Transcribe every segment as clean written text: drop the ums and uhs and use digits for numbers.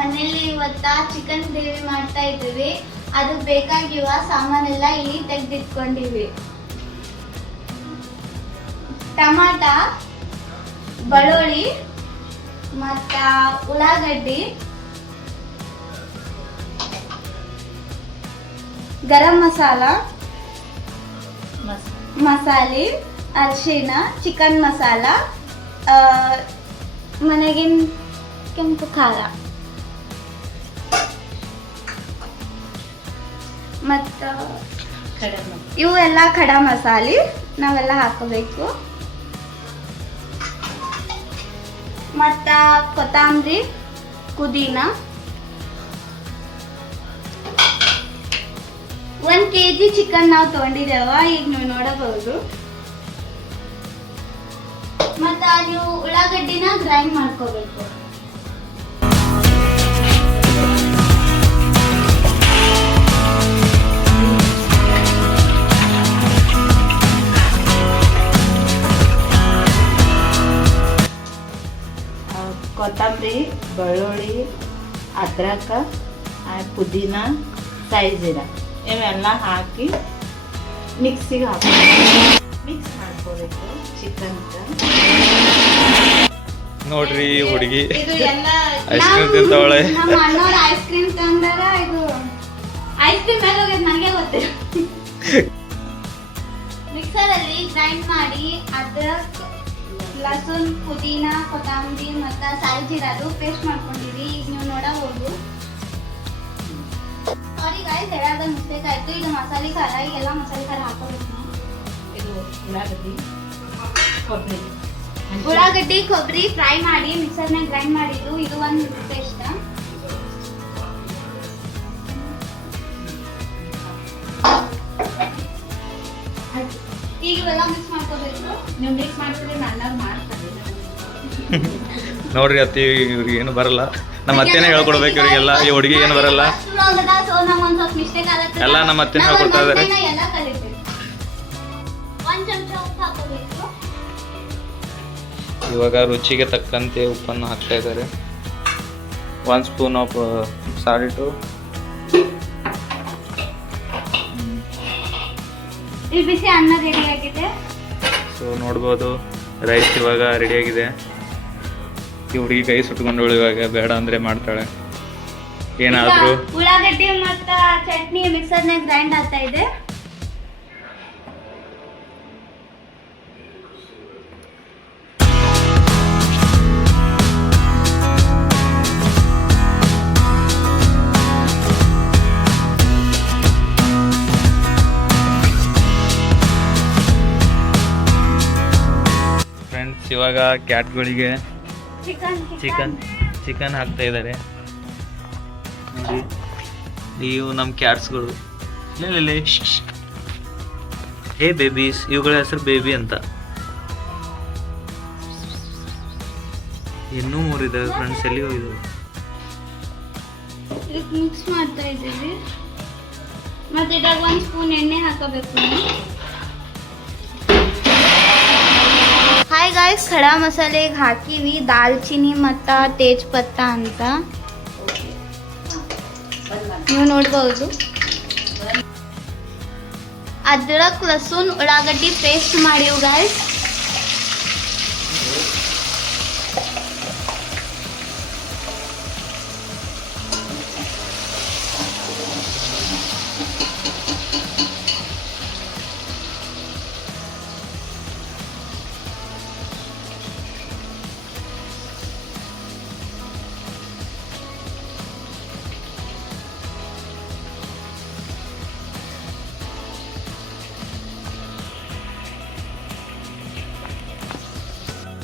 ಮನೇಲಿ ಇವತ್ತ chicken gravy ಮಾಡ್ತಾ ಇದ್ದೀವಿ. ಅದು ಬೇಕಾಗಿರುವ ಸಾಮಾನೆಲ್ಲ ಇಲ್ಲಿ ತೆಗೆದಿಟ್ಕೊಂಡಿವಿ. ಟಮಾಟ, ಬೆಳ್ಳುಳ್ಳಿ ಮತ್ತ ಉಳ್ಳಾಗಡ್ಡಿ, ಗರಂ ಮಸಾಲೆ, ಅರಿಶಿಣ, ಚಿಕನ್ ಮಸಾಲ, ಮನೆಗಿನ ಕೆಂಪು ಖಾರ ಮತ್ತು ಇವು ಎಲ್ಲ ಖಡ ಮಸಾಲೆ ನಾವೆಲ್ಲ ಹಾಕೋಬೇಕು. ಮತ್ತು ಕೊತ್ತಂಬರಿ, ಪುದೀನ, 1 kg ಚಿಕನ್ ನಾವು ತೊಗೊಂಡಿದ್ದೇವ. ಈಗ ನೀವು ನೋಡಬಹುದು. ಮತ್ತು ನೀವು ಉಳ್ಳಾಗಡ್ಡಿನ ಗ್ರೈಂಡ್ ಮಾಡ್ಕೋಬೇಕು. ಕೊತ್ತಂಬರಿ, ಬೆಳ್ಳುಳ್ಳಿ, ಅದ್ರಕ, ಪುದೀನ, ಸಾಯಿಜೀರ ಇವೆಲ್ಲ ಹಾಕಿ ಮಿಕ್ಸಿಗೆ ಮಿಕ್ಸ್ ಮಾಡ್ಕೋಬೇಕು ಚಿಕನ್. ನೋಡ್ರಿ ಹುಡುಗಿ ಇದು ಎಲ್ಲ ಐಸ್ ಕ್ರೀಮ್ ತಿಂತಾವಳೆ. ನಮ್ಮ ಅಣ್ಣವ್ರ ಐಸ್ ಕ್ರೀಮ್ ತಂದಾಗ ಇದು ಐಸ್ ಕ್ರೀಮ್ ಮೇಲೆ ಹೋಗ್ಯದ ನನಗೆ ಗೊತ್ತಿಲ್ಲ. ಮಿಕ್ಸರ್ ಅಲ್ಲಿ ಗ್ರೈಂಡ್ ಮಾಡಿ ಅದ್ರಕ್, ಲಸೂನ್, ಪುದೀನ, ಕೊತ್ತಂಬರಿ ಮತ್ತು ಸಾಯಿಜೀರದು ಪೇಸ್ಟ್ ಮಾಡ್ಕೊಂಡಿರಿ. ಈಗ ನೀವು ನೋಡಬಹುದು. ಸಾರಿ ಗಾಯ್ಸ್, ಹೇಳಾದ ಮಿಸ್ಟೇಕ್ ಆಯ್ತು. ಇದು ಮಸಾಲೆ ಖಾರ, ಈಗೆಲ್ಲ ಮಸಾಲೆ ಖಾರ ಹಾಕೋಬೇಕು ನಾವು. ಇದು ಉಳ್ಳಾಗಡ್ಡಿ ಕೊಬ್ಬರಿ ಫ್ರೈ ಮಾಡಿ ಮಿಕ್ಸರ್ನಾಗ ಗ್ರೈಂಡ್ ಮಾಡಿದ್ದು. ಇದು ಒಂದು ಪೇಸ್ಟ್. ಈಗ ಇವೆಲ್ಲ ಮಿಕ್ಸ್ ಮಾಡ್ಕೋಬೇಕು. ನೀವು ಮಿಕ್ಸ್ ಮಾಡಿದ್ರೆ ನನ್ನ ಮಾಡ್ತಾರೆ. ನೋಡ್ರಿ ಅತ್ತಿ ಇವ್ರಿಗೆ ಏನು ಬರಲ್ಲ. ನಮ್ಮ ಅತ್ತೆನೇ ಹೇಳ್ಕೊಡ್ಬೇಕು ಇವ್ರಿಗೆಲ್ಲ. ಈ ಹುಡುಗಿ ಏನು ಬರಲ್ಲ. ಎಲ್ಲ ನಮ್ಮ ಅತ್ತೆನೇ ಹೇಳ್ಕೊಡ್ತಾ ಇದಾರೆ. ಎಲ್ಲ ಕಲಿತೀವಿ. 1 ಚಮಚ ಉಪ್ಪು ಹಾಕೋಬೇಕು. ಇವಾಗ ರುಚಿಗೆ ತಕ್ಕಂತೆ ಉಪ್ಪನ್ನು ಹಾಕ್ತಾ ಇದ್ದಾರೆ. 1 ಸ್ಪೂನ್ ಆಫ್ ಸಾಲ್ಟು. ಈ ಬಿಸಿ ಅನ್ನ ರೆಡಿ ಆಗಿದೆ. ಸೊ ನೋಡ್ಬೋದು ರೈಸ್ ಇವಾಗ ರೆಡಿಯಾಗಿದೆ. ಈ ಹುಡುಗಿ ಕೈ ಸುಟ್ಕೊಂಡವಳು ಇವಾಗ ಬೇಡ ಅಂದರೆ ಮಾಡ್ತಾಳೆ. ಏನಾದರೂ ಉಳ್ಳಾಗಡ್ಡಿ ಮತ್ತು ಚಟ್ನಿ ಮಿಕ್ಸರ್ನಾಗ ಗ್ರೈಂಡ್ ಆಗ್ತಾ ಇದೆ. ಫ್ರೆಂಡ್ಸ್ ಇವಾಗ ಕ್ಯಾಟ್ಗಳಿಗೆ ಚಿಕನ್ ಹಾಕ್ತಾ ಇದ್ದಾರೆ. ನೋಡಿ ಇವು ನಮ್ಮ ಕ್ಯಾಟ್ಸ್ಗಳು. ಇಲ್ಲ ಹೇ ಬೇಬೀಸ್, ಇವುಗಳ ಹೆಸರು ಬೇಬಿ ಅಂತ. ಇನ್ನೂ 3 ಇದಾವೆ ಫ್ರೆಂಡ್ಸ್. ಎಲ್ಲಿ ಹೋಗಿದ್ದಾವೆ? ಮಿಕ್ಸ್ ಮಾಡ್ತಾ ಇದ್ದೀವಿ. ಮತ್ತೆ ಇದಾಗ 1 ಸ್ಪೂನ್ ಎಣ್ಣೆ ಹಾಕೋಬೇಕು. ಹಾಯ್ ಗಾಯ್ಸ್, ಖಡಾ ಮಸಾಲೆಗೆ ಹಾಕಿವಿ ದಾಲ್ಚಿನ್ನಿ ಮತ್ತು ತೇಜ್ಪತ್ತ ಅಂತ ನೀವು ನೋಡ್ಬೋದು. ಅದ್ರಕ್, ಲಸೂನ್, ಉಳ್ಳಾಗಡ್ಡಿ ಪೇಸ್ಟ್ ಮಾಡಿವು ಗಾಯ್ಸ್.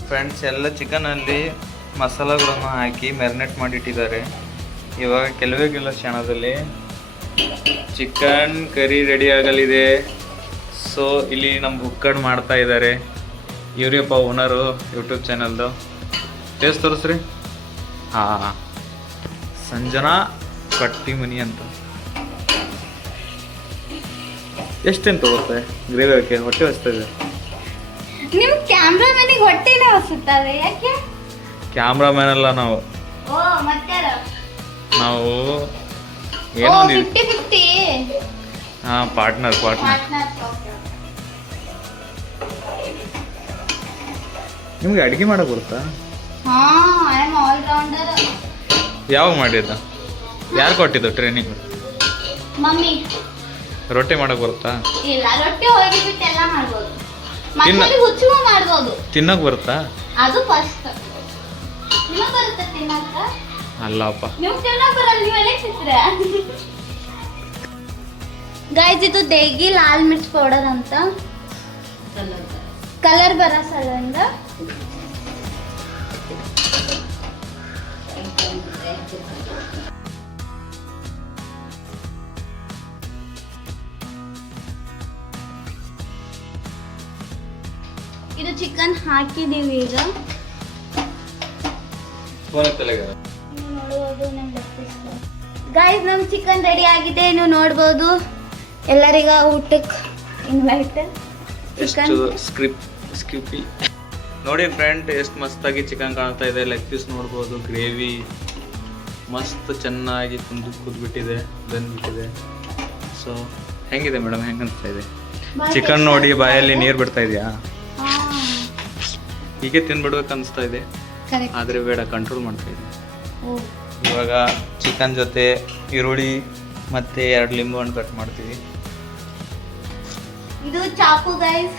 ಫ್ರೆಂಡ್ಸ್ ಎಲ್ಲ ಚಿಕನಲ್ಲಿ ಮಸಾಲಗಳನ್ನು ಹಾಕಿ ಮ್ಯಾರಿನೇಟ್ ಮಾಡಿಟ್ಟಿದ್ದಾರೆ. ಇವಾಗ ಕೆಲವೇ ಕ್ಷಣದಲ್ಲಿ ಚಿಕನ್ ಕರಿ ರೆಡಿ ಆಗಲಿದೆ. ಸೊ ಇಲ್ಲಿ ನಮ್ಮ ಬುಕ್ಕಡ್ ಮಾಡ್ತಾ ಇದ್ದಾರೆ. ಇವರಿಯಪ್ಪ ಓನರು ಯೂಟ್ಯೂಬ್ ಚಾನಲ್ದು. ಟೇಸ್ಟ್ ತೋರಿಸ್ರಿ. ಹಾಂ, ಸಂಜನಾ ಕಟ್ಟಿಮನಿ ಅಂತ. ಎಷ್ಟೇನು ತಗೋತ್ತೆ ಗ್ರೇವಿ ಹಾಕಿ? ಹೊಟ್ಟೆ ಹಚ್ತದೆ. ನಿಮ್ಮ ಕ್ಯಾಮ್ರಾಮನಿಗೆ ಹೊಟ್ಟೆನೇ ಹೊಸುತ್ತವೆ ಯಾಕೆ? ಕ್ಯಾಮ್ರಾಮ್ಯಾನ್ ಅಲ್ಲ ನಾವು. ಓ ಮತ್ತೆ ನಾವು ಏನೋ ಒಂದು 50-50 ಹಾಂ ಪಾರ್ಟ್ನರ್ ಪಾರ್ಟ್ನರ್. ನಿಮ್ಗೆ ಅಡುಗೆ ಮಾಡಕ್ಕೆ ಬರುತ್ತಾ? ಹಾ, ಐ ಆಮ್ ಆಲ್ ರೌಂಡರ್. ಯಾವಾಗ ಮಾಡಿದ್ದ? ಯಾರು ಕೊಟ್ಟಿದ್ದು ಟ್ರೈನಿಂಗ್? ಮಮ್ಮಿ. ರೊಟ್ಟಿ ಮಾಡಕ್ಕೆ ಬರುತ್ತಾ? ಇಲ್ಲ, ರೊಟ್ಟಿ ಹೋಗಿ ಬಿಟ್ಟು ಎಲ್ಲ ಮಾಡ್ಬೋದು. ಮಕ್ಕಳಿಗೆ ಹುಚ್ಚುವ ಮಾಡ್ಬೋದು. ತಿನ್ನಕ್ಕೆ ಬರುತ್ತಾ? ಅದು ಫಸ್ಟ್. ನಿಮಗೆ ಬರುತ್ತೆ ತಿನ್ನಕ್ಕ? ಅಲ್ಲಪ್ಪ. ನೀವು ತಿನ್ನಕ್ ಬರಲ್ಲ, ನೀವೆಲ್ಲ ಸಿಕ್ಕ್ರೆ. ಗೈಸ್, ಇದು ದೇಗಿ ಲಾಲ್ ಮಿರ್ಚ್ ಪೌಡರ್ ಅಂತ. ಕಲರ್ ಬರ ಸಲಿಂದ ಇದು ಚಿಕನ್ ಹಾಕಿದೀವಿ ಈಗ. ಗೈಸ್, ನಮ್ ಚಿಕನ್ ರೆಡಿ ಆಗಿದೆ, ನೀವು ನೋಡ್ಬೋದು. ಎಲ್ಲರಿಗ ಊಟಕ್ಕೆ ಇನ್ವೈಟ್. ಸ್ಕಿಪ್ಪಿ ನೋಡಿ ಫ್ರೆಂಡ್, ಎಷ್ಟು ಮಸ್ತಾಗಿ ಚಿಕನ್ ಕಾಣ್ತಾ ಇದೆ. ಲೆಗ್ ಪೀಸ್ ನೋಡ್ಬೋದು, ಗ್ರೇವಿ ಮಸ್ತ್ ಚೆನ್ನಾಗಿ ಕುದ್ಬಿಟ್ಟಿದೆ, ಬೆಂದ್ಬಿಟ್ಟಿದೆ. ಸೊ ಹೆಂಗಿದೆ ಮೇಡಮ್, ಹೆಂಗೆ ಅನಿಸ್ತಾ ಇದೆ? ಚಿಕನ್ ನೋಡಿ ಬಾಯಲ್ಲಿ ನೀರು ಬಿಡ್ತಾ ಇದೆಯಾ? ಹೀಗೆ ತಿನ್ಬಿಡ್ಬೇಕು ಅನಿಸ್ತಾ ಇದೆ, ಆದರೆ ಬೇಡ, ಕಂಟ್ರೋಲ್ ಮಾಡ್ತಾ ಇದೆ. ಇವಾಗ ಚಿಕನ್ ಜೊತೆ ಈರುಳ್ಳಿ ಮತ್ತೆ 2 ಲಿಂಬು ಹಣ್ಣು ಕಟ್ ಮಾಡ್ತೀವಿ. ಇದು ಚಾಕು ಗೈಸ್.